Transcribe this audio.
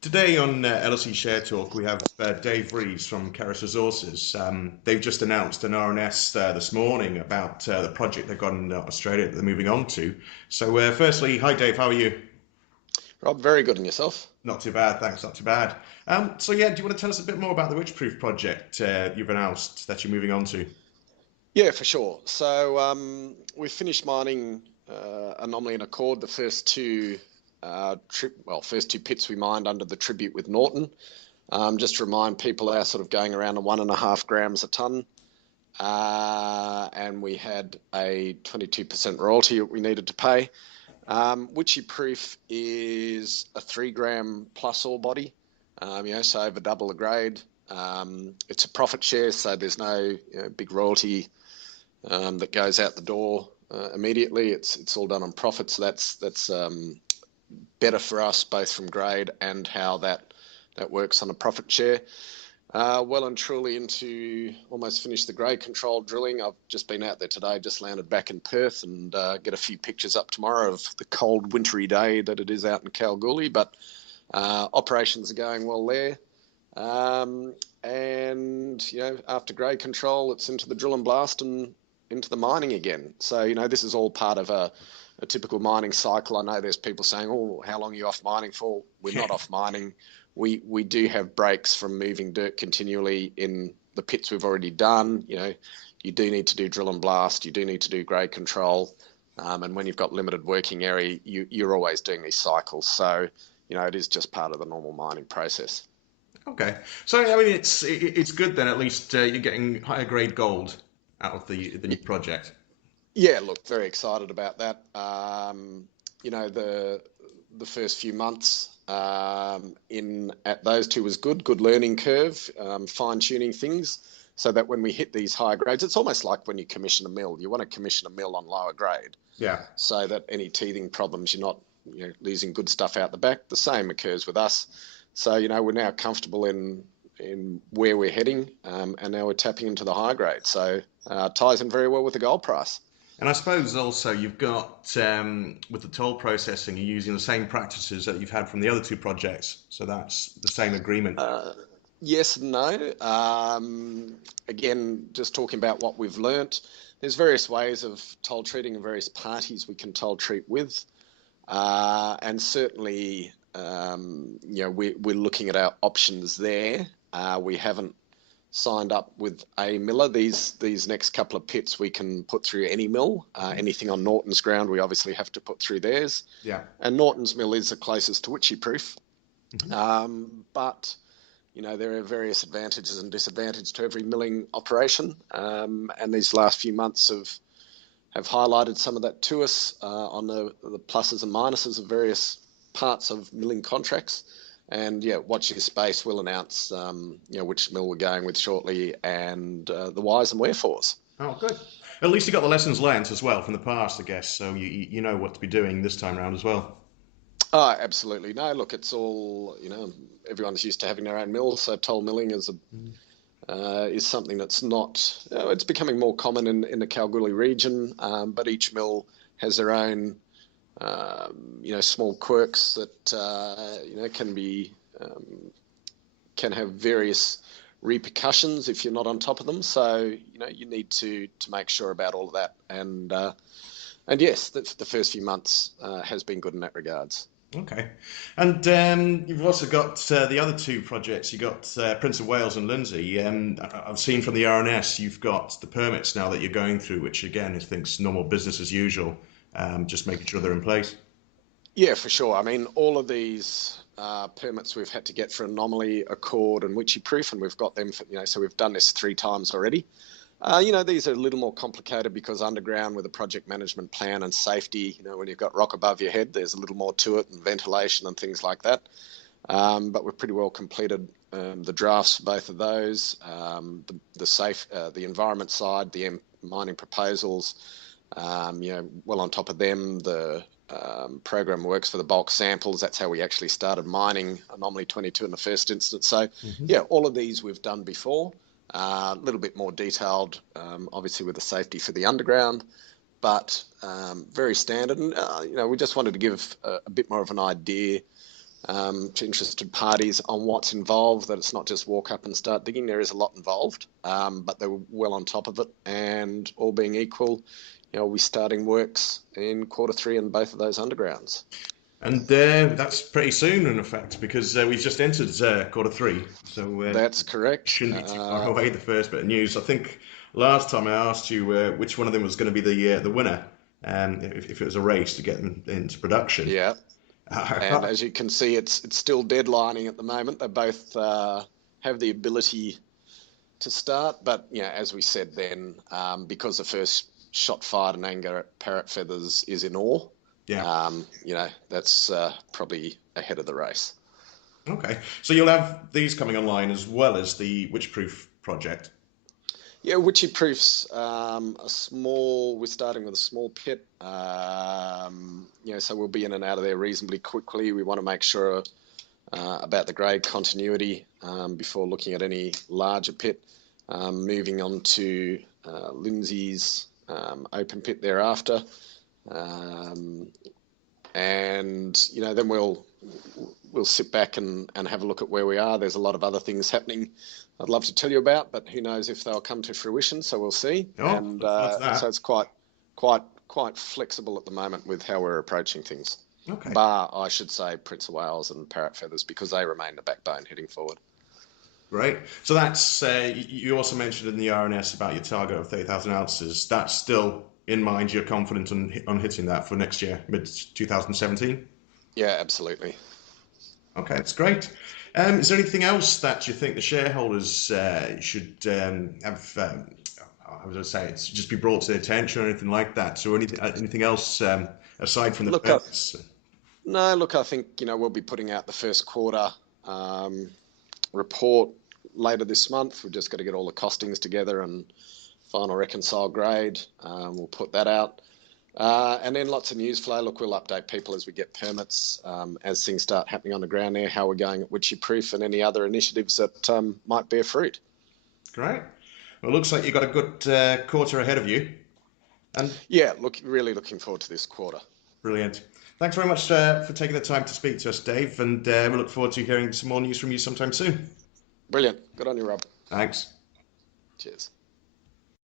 Today on LSE Share Talk, we have Dave Reeves from Keras Resources. They've just announced an RNS this morning about the project they've got in Australia that they're moving on to. So, firstly, hi Dave, how are you? Rob, very good. And yourself? Not too bad, thanks, not too bad. So, do you want to tell us a bit more about the Wycheproof project you've announced that you're moving on to? Yeah, for sure. We finished mining Anomaly and Accord, the first two pits we mined under the tribute with Norton. Just to remind people, our sort of going around the 1.5 grams a ton, and we had a 22% royalty that we needed to pay. Wycheproof is a 3 gram plus ore body, so over double the grade. It's a profit share, so there's no big royalty that goes out the door immediately. It's all done on profit, so that's better for us, both from grade and how that works on a profit share. Well and truly into almost finished the grade control drilling. I've just been out there today, just landed back in Perth, and get a few pictures up tomorrow of the cold wintry day that it is out in Kalgoorlie. But operations are going well there. And after grade control, it's into the drill and blast and into the mining again. So this is all part of a typical mining cycle. I know there's people saying, "Oh, how long are you off mining for?" We're not off mining. We do have breaks from moving dirt continually in the pits we've already done. You do need to do drill and blast. You do need to do grade control. And when you've got limited working area, you're always doing these cycles. So, it is just part of the normal mining process. Okay, so I mean it's good then. At least you're getting higher grade gold out of the new project. Yeah, look, very excited about that. The first few months in at those two was good learning curve, fine tuning things, so that when we hit these higher grades, it's almost like when you commission a mill. You want to commission a mill on lower grade, Yeah. so that any teething problems, you're not losing good stuff out the back. The same occurs with us. So we're now comfortable in where we're heading, and now we're tapping into the high grade. So ties in very well with the gold price. And I suppose also you've got with the toll processing, you're using the same practices that you've had from the other two projects. So that's the same agreement. Yes and no. Again, just talking about what we've learnt, there's various ways of toll treating and various parties we can toll treat with. And certainly, we're looking at our options there. We haven't signed up with a miller. These next couple of pits we can put through any mill. Anything on Norton's ground, we obviously have to put through theirs. Yeah. And Norton's mill is the closest to Wycheproof. Hmm. But there are various advantages and disadvantages to every milling operation. And these last few months have highlighted some of that to us on the pluses and minuses of various parts of milling contracts. And watch your space. We'll announce which mill we're going with shortly, and the whys and wherefores. Oh, good. At least you got the lessons learnt as well from the past, I guess. So you know what to be doing this time around as well. Oh, absolutely. No, look, it's all everyone's used to having their own mill, so toll milling is something that's not. It's becoming more common in the Kalgoorlie region, but each mill has their own small quirks that can have various repercussions if you're not on top of them. So you need to make sure about all of that. And yes, the first few months has been good in that regards. Okay. And you've also got the other two projects. You got Prince of Wales and Lindsay. I've seen from the RNS you've got the permits now that you're going through, which again I think's normal business as usual. Just making sure they're in place. Yeah, for sure. I mean, all of these permits we've had to get for Anomaly, Accord, and Wycheproof, and we've got them for, so we've done this 3 times already. These are a little more complicated because underground with a project management plan and safety, when you've got rock above your head, there's a little more to it, and ventilation and things like that. But we've pretty well completed the drafts for both of those, the environment side, the mining proposals, well on top of them, the program works for the bulk samples. That's how we actually started mining Anomaly 22 in the first instance. So, Hmm. all of these we've done before. A little bit more detailed, obviously with the safety for the underground, but very standard. And we just wanted to give a bit more of an idea to interested parties on what's involved, that it's not just walk up and start digging. There is a lot involved, but they're well on top of it. And all being equal, we're starting works in Q3 in both of those undergrounds. And that's pretty soon, in effect, because we've just entered Q3, so That's correct. shouldn't be too far away. The first bit of news. I think last time I asked you which one of them was going to be the winner, if it was a race to get them into production. Yeah. And as you can see, it's still deadlining at the moment. They both have the ability to start, but as we said then, because the first shot fired in anger at Parrot Feathers is in ore, Yeah. that's probably ahead of the race. Okay. So you'll have these coming online as well as the Wycheproof project. Yeah, Wycheproof's we're starting with a small pit, so we'll be in and out of there reasonably quickly. We want to make sure about the grade continuity before looking at any larger pit. Moving on to Lindsay's open pit thereafter. And then we'll sit back and have a look at where we are. There's a lot of other things happening I'd love to tell you about, but who knows if they'll come to fruition, so we'll see. And so it's quite flexible at the moment with how we're approaching things. Okay. Bar, I should say, Prince of Wales and Parrot Feathers, because they remain the backbone heading forward. Great. So that's you also mentioned in the RNS about your target of 30,000 ounces. That's still in mind. You're confident on hitting that for next year, mid 2017. Yeah, absolutely. Okay, that's great. Is there anything else that you think the shareholders should have? I was going to say it's just be brought to their attention or anything like that. So anything else aside from the permits? Look, I think we'll be putting out the first quarter report later this month. We've just got to get all the costings together and final reconcile grade. We'll put that out. And then lots of news flow. Look, we'll update people as we get permits, as things start happening on the ground there, how we're going at Wycheproof and any other initiatives that might bear fruit. Great. Well, it looks like you've got a good quarter ahead of you. And yeah, really looking forward to this quarter. Brilliant. Thanks very much for taking the time to speak to us, Dave, and we look forward to hearing some more news from you sometime soon. Brilliant. Good on you, Rob. Thanks. Cheers.